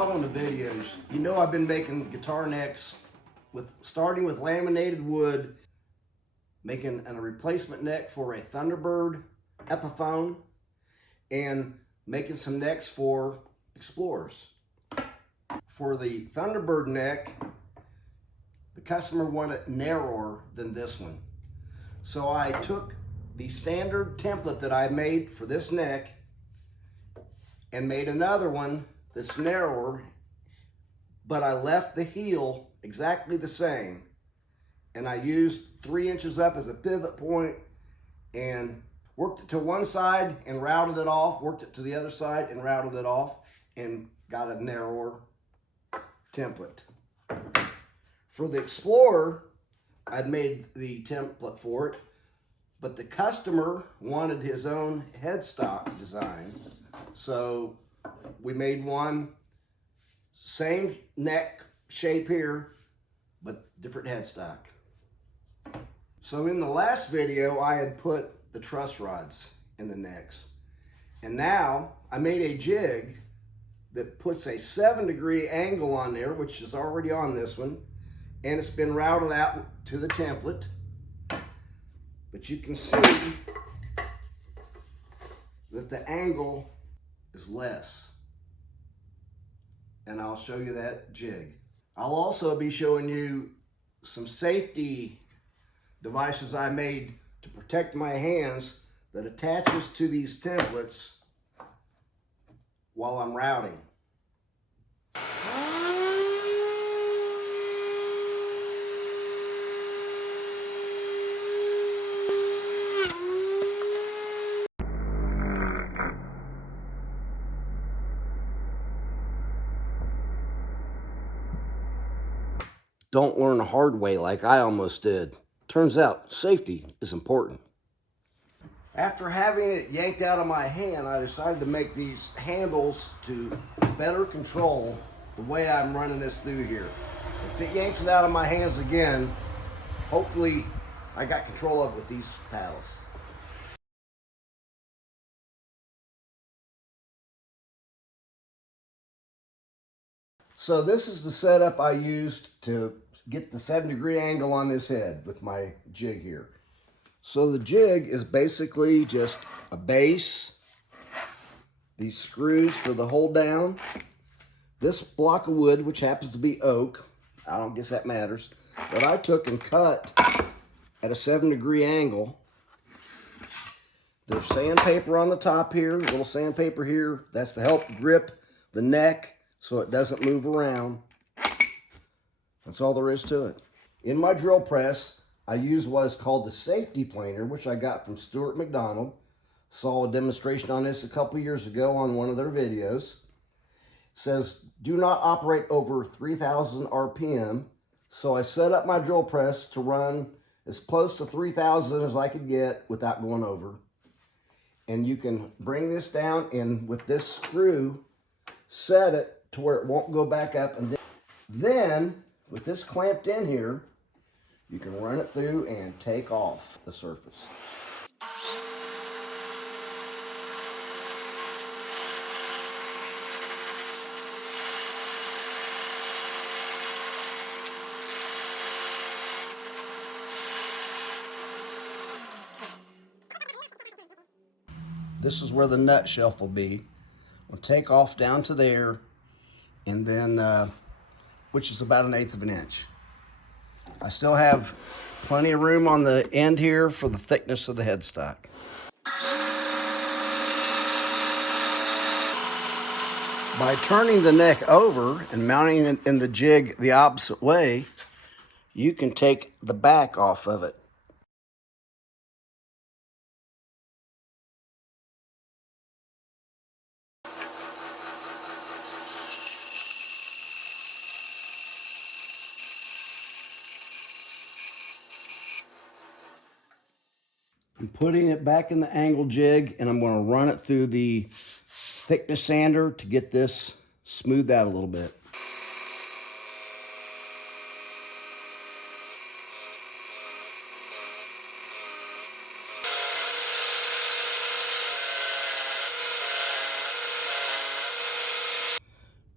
following the videos, you know I've been making guitar necks starting with laminated wood, making a replacement neck for a Thunderbird Epiphone, and making some necks for Explorers. For the Thunderbird neck, the customer wanted narrower than this one. So I took the standard template that I made for this neck and made another one that's narrower, but I left the heel exactly the same. And I used 3 inches up as a pivot point and worked it to one side and routed it off, worked it to the other side and routed it off, and got a narrower template. For the Explorer, I'd made the template for it, but the customer wanted his own headstock design. So we made one, same neck shape here, but different headstock. So in the last video, I had put the truss rods in the necks. And now I made a jig that puts a 7-degree angle on there, which is already on this one, and it's been routed out to the template. But you can see that the angle is less. And I'll show you that jig. I'll also be showing you some safety devices I made to protect my hands that attaches to these templates while I'm routing. Don't learn the hard way like I almost did. Turns out safety is important. After having it yanked out of my hand, I decided to make these handles to better control the way I'm running this through here. If it yanks it out of my hands again, hopefully I got control of it with these paddles. So this is the setup I used to get the 7-degree angle on this head with my jig here. So the jig is basically just a base, these screws for the hold down, this block of wood, which happens to be oak, I don't guess that matters, that I took and cut at a 7-degree angle. There's sandpaper on the top here, a little sandpaper here, that's to help grip the neck so it doesn't move around. That's all there is to it. In my drill press, I use what is called the safety planer, which I got from Stuart McDonald. Saw a demonstration on this a couple years ago on one of their videos. It says, do not operate over 3,000 RPM. So I set up my drill press to run as close to 3,000 as I could get without going over. And you can bring this down and with this screw, set it to where it won't go back up. And then with this clamped in here, you can run it through and take off the surface. This is where the nut shelf will be. We'll take off down to there, and then, which is about 1/8 of an inch. I still have plenty of room on the end here for the thickness of the headstock. By turning the neck over and mounting it in the jig the opposite way, you can take the back off of it. I'm putting it back in the angle jig, and I'm going to run it through the thickness sander to get this smoothed out a little bit.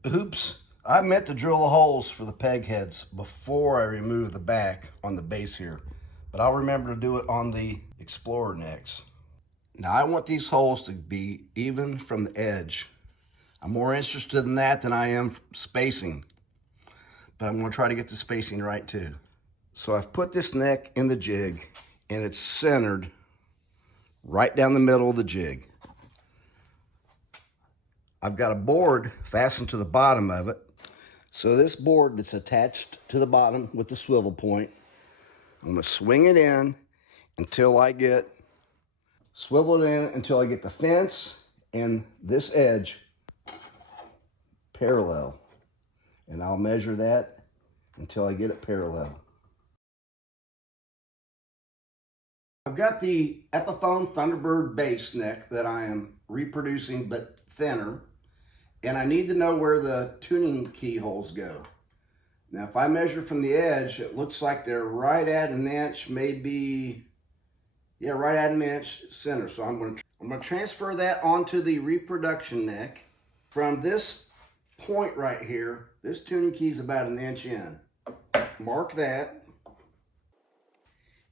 Oops, I meant to drill the holes for the peg heads before I remove the back on the base here, but I'll remember to do it on the Explorer next. Now I want these holes to be even from the edge. I'm more interested in that than I am spacing, but I'm going to try to get the spacing right too. So I've put this neck in the jig and it's centered right down the middle of the jig. I've got a board fastened to the bottom of it. So this board that's attached to the bottom with the swivel point, I'm going to swing it in until I get, swivel it in until I get the fence and this edge parallel. And I'll measure that until I get it parallel. I've got the Epiphone Thunderbird bass neck that I am reproducing but thinner, and I need to know where the tuning keyholes go. Now if I measure from the edge, it looks like they're right at an inch, maybe, yeah, right at an inch center. So I'm going to transfer that onto the reproduction neck. From this point right here, this tuning key is about an inch in. Mark that.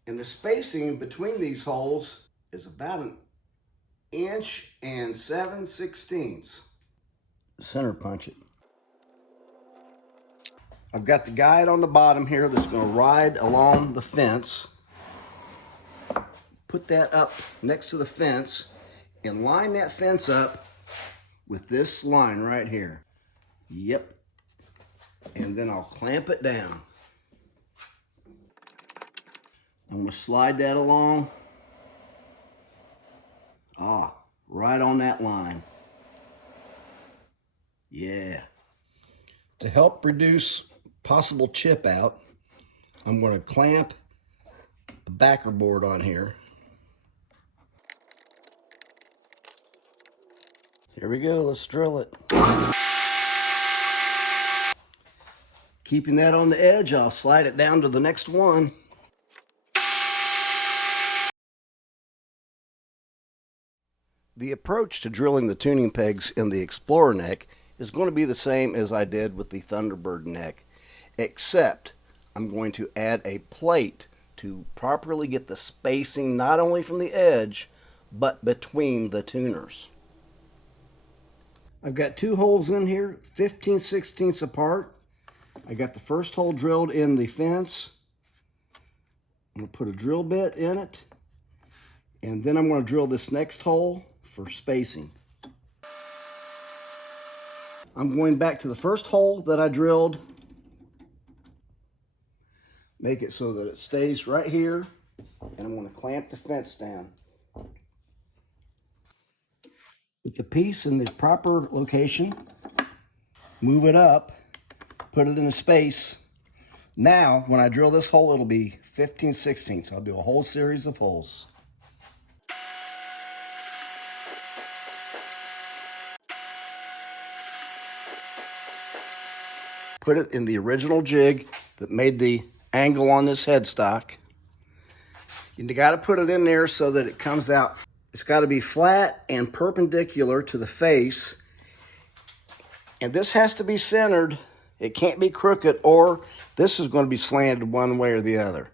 And the spacing between these holes is about an inch and 7/16. Center punch it. I've got the guide on the bottom here that's going to ride along the fence. Put that up next to the fence and line that fence up with this line right here. Yep. And then I'll clamp it down. I'm going to slide that along. Right on that line. Yeah. To help reduce possible chip out, I'm going to clamp the backer board on here. Here we go, let's drill it. Keeping that on the edge, I'll slide it down to the next one. The approach to drilling the tuning pegs in the Explorer neck is going to be the same as I did with the Thunderbird neck, except I'm going to add a plate to properly get the spacing not only from the edge, but between the tuners. I've got two holes in here, 15/16 apart. I got the first hole drilled in the fence. I'm going to put a drill bit in it, and then I'm going to drill this next hole for spacing. I'm going back to the first hole that I drilled. Make it so that it stays right here, and I'm going to clamp the fence down. Put the piece in the proper location, move it up, put it in a space. Now, when I drill this hole, it'll be 15/16. I'll do a whole series of holes. Put it in the original jig that made the angle on this headstock. You got to put it in there so that it comes out. It's got to be flat and perpendicular to the face. And this has to be centered. It can't be crooked, or this is going to be slanted one way or the other.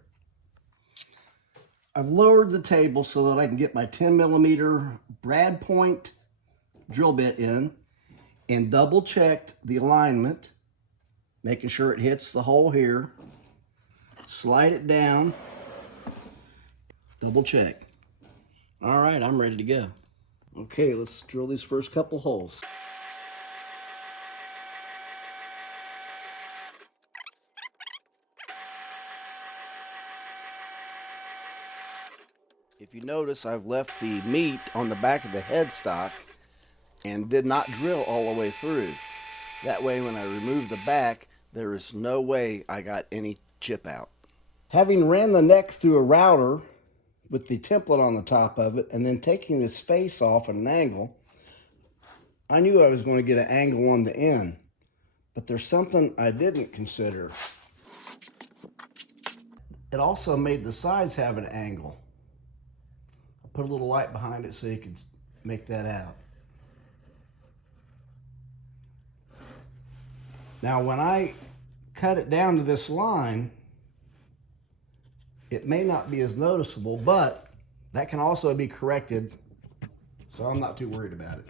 I've lowered the table so that I can get my 10mm brad point drill bit in and double checked the alignment, making sure it hits the hole here. Slide it down, double check. All right, I'm ready to go. Okay, let's drill these first couple holes. If you notice, I've left the meat on the back of the headstock and did not drill all the way through. That way, when I remove the back, there is no way I got any chip out. Having ran the neck through a router with the template on the top of it, and then taking this face off at an angle, I knew I was going to get an angle on the end. But there's something I didn't consider. It also made the sides have an angle. I put a little light behind it so you could make that out. Now when I cut it down to this line, it may not be as noticeable, but that can also be corrected, so I'm not too worried about it.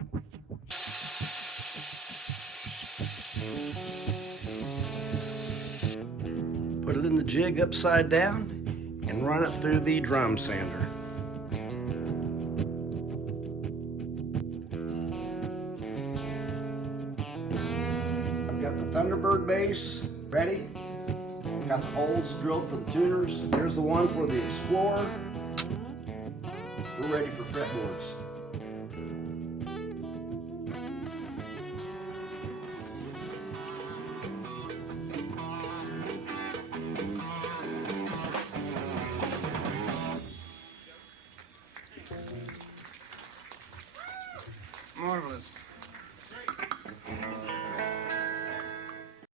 Put it in the jig upside down and run it through the drum sander. I've got the Thunderbird bass ready. Got the holes drilled for the tuners. Here's the one for the Explorer. We're ready for fretboards. Marvelous.